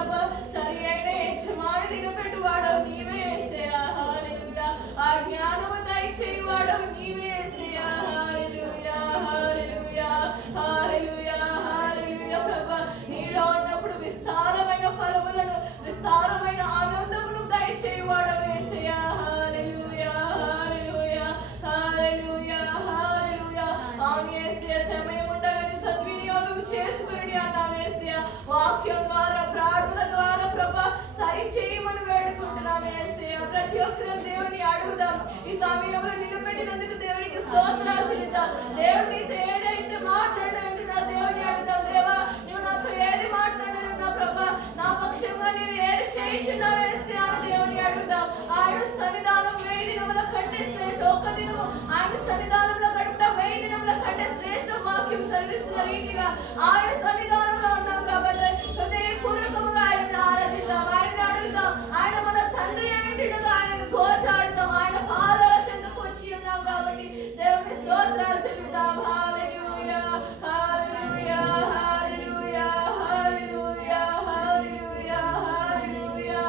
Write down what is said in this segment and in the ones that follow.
ప్రభా సరి అయిన యజమాని నిలబెట్టువాడవు నీవే యేసయ్యా. హల్లెలూయా. ఆ జ్ఞానము దయచేయువాడవు నీవే యేసయ్యా. హల్లెలూయా హల్లెలూయా హల్లెలూయా హల్లెలూయా. ప్రభా నీలో ఉన్నప్పుడు విస్తారమైన ఫలములను విస్తారమైన ఆనందమును దయచేయువాడవు యేసయ్యా. హల్లెలూయా హల్లెలూయా హల్లెలూయా హల్లెలూయా. అవును యేసయ్యా, సమయం ఉండగానే సద్వినియోగం చేసుకుని అన్నావు యేసయ్యా. వాక్యం ద్వారా ప్రార్థన ద్వారా ప్రభా సరి చేయమని వేడుకుంటున్నాను యేసయ్యా. ప్రతి ఒక్కరూ దేవుని అడుగుదాం. ఈ సమయంలో నిలబెట్టినందుకు దేవునికి స్తోత్రాలు చెల్లిద్దాం. దేవుడు నీతో ఏదైతే మాట్లాడాలంటున్నా దేవుని అడుగుదాం. దేవా నువ్వు నాతో ఏది మాట్లాడాలన్నా ప్రభా నా పక్షంగా నీవు ఏది చేయించున్నావు యేసయ్యా అని దేవుని అడుగుదాం. ఆయన సన్నిధానం 1000 దినముల కంటే శ్రేష్ఠ. ఒక దినము ఆయన సన్నిధానంలో గడుపుట 1000 దినముల కంటే శ్రేష్ఠ. వాక్యం చదివిస్తున్న రీతిగా ఆయన సన్నిధానంలో ఉన్నాం కాబట్టి హృదయపూర్వకముగా ఆయనను ఆరాధిద్దాం, ఆయనను అడుగుదాం. ఆయన మన తండ్రి అయినట్టుగా ఆయనను గోచాడుతాం. ఆయన పాదాల చెంతకు వచ్చి ఉన్నాం కాబట్టి దేవుని స్తోత్రాలు చెల్లిద్దాం. Hallelujah hallelujah hallelujah hallelujah hallelujah hallelujah.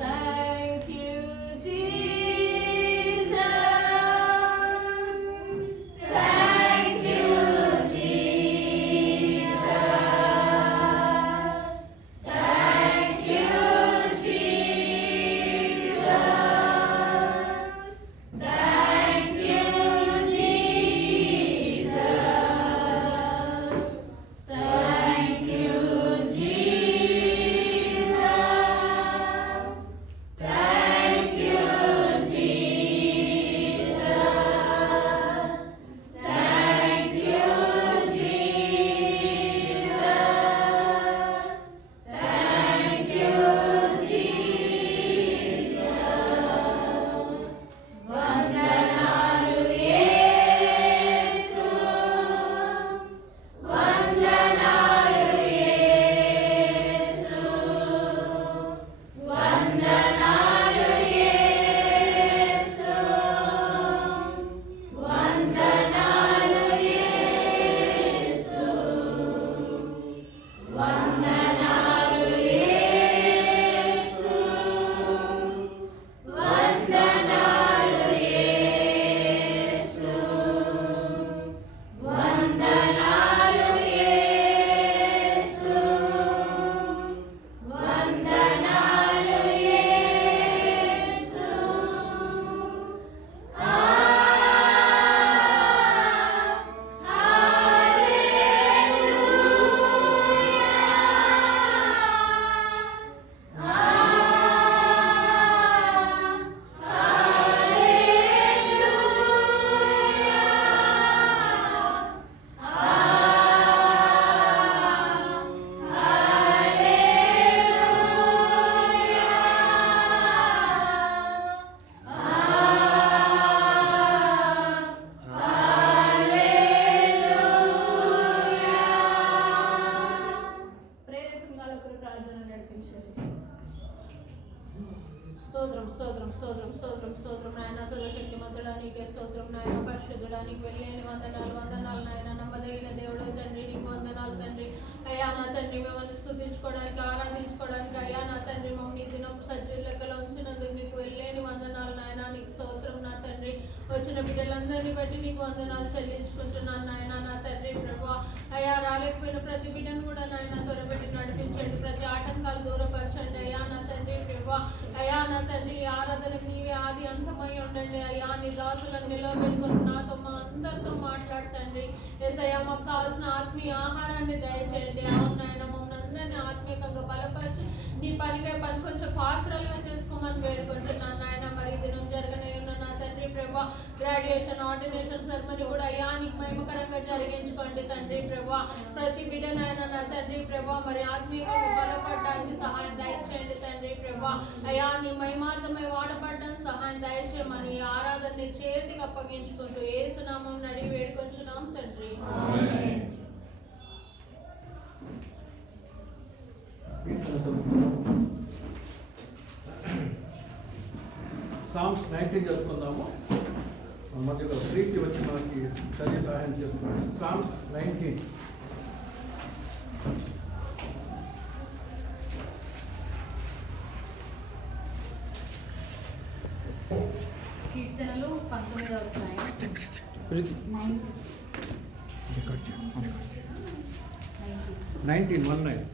Thank you Jesus. Thank you Jesus. Thank you Jesus. Thank you Jesus. Thank you Jesus. Thank you Jesus. Thank you Jesus. Thank you Jesus. వందనాలు యేసు. వందనాలు యేసు. వందనాలు యేసు. వందనాలు యేసు. వందనాలు యేసు. వందనాలు యేసు. వందనాలు యేసు. వందనాలు యేసు. ప్రేరేపణగా ప్రార్థన నడిపించండి. స్తోత్రం స్తోత్రం స్తోత్రం స్తోత్రం స్తోత్రం నాయన. సర్వశక్తిమంతుడా నీకే స్తోత్రం నాయన. పరిశుద్ధుడా నీకు వెళ్ళలేని వందనాలు వందనాలు నాయన. నమ్మదగిన దేవుడు తండ్రి నీకు వందనాలు తండ్రి. అయ్యా నా తండ్రి మిమ్మల్ని స్తుతించుకోవడానికి ఆరాధించుకోవడానికి అయ్యా నా తండ్రి మమ్మల్ని దినం సజ్జల లెక్కలో ఉంచినందుకు నీకు వెళ్ళలేని వందనాలు నాయన. నీకు స్తోత్రం నా తండ్రి. వచ్చిన బిడ్డలందరినీ బట్టి నీకు వందనాలు చెల్లించుకుంటున్నాను నాయన. నా తండ్రి ప్రభా అయ్యా రాలేకపోయిన ప్రతి బిడ్డను కూడా నాయన త్వరపెట్టి నడిపించండి. ప్రతి ఆటంకాలు దూరపరచండి అయ్యా నా తండ్రి ప్రభా. అయ్యా నా తండ్రి ఆరాధనకు నీవే ఆది అంతమై ఉండండి అయ్యా. నీ దాసులను నిలబెట్టుకుని నాతో మా అందరితో మాట్లాడుతండి. యేసయ్యా మాకు కావాల్సిన ఆత్మీయ ఆహారాన్ని దయచేయండి. అవును నాయన మమ్మల్ని అందరినీ ఆత్మీయంగా బలపరిచి నీ పనికై పని కొంచెం పాత్రలుగా చేసుకోమని వేడుకుంటున్నాను నాయన. మరి దినం జరగనే ఉన్న నా తండ్రి ప్రభా గ్రాడ్యుయేషన్ ఆర్డినేషన్ సెరమనీ కూడా అయ్యా నీకు మహిమకరంగా జరిగించుకోండి తండ్రి ప్రభా. ప్రతి బిడ్డనైనా నా తండ్రి ప్రభా మరి ఆత్మీయంగా బలపడడానికి సహాయం దయచేయండి తండ్రి ప్రభా. అయ్యా నీ మహిమార్థమై వాడబడడానికి సహాయం దయచేయమని ఆరాధనని చేతికి అప్పగించుకుంటూ యేసు నామం నడి వేడుకొంచున్నాం తండ్రి. సామ్స్ 19 చేసుకుందాము. మధ్యలో ప్రీతి వచ్చి మనకి చదివి సహాయం చేస్తున్నాడు. సామ్స్ 19. మీద వచ్చాయి. ప్రీతి 90. రికార్డ్ చేయండి. 90. 19 19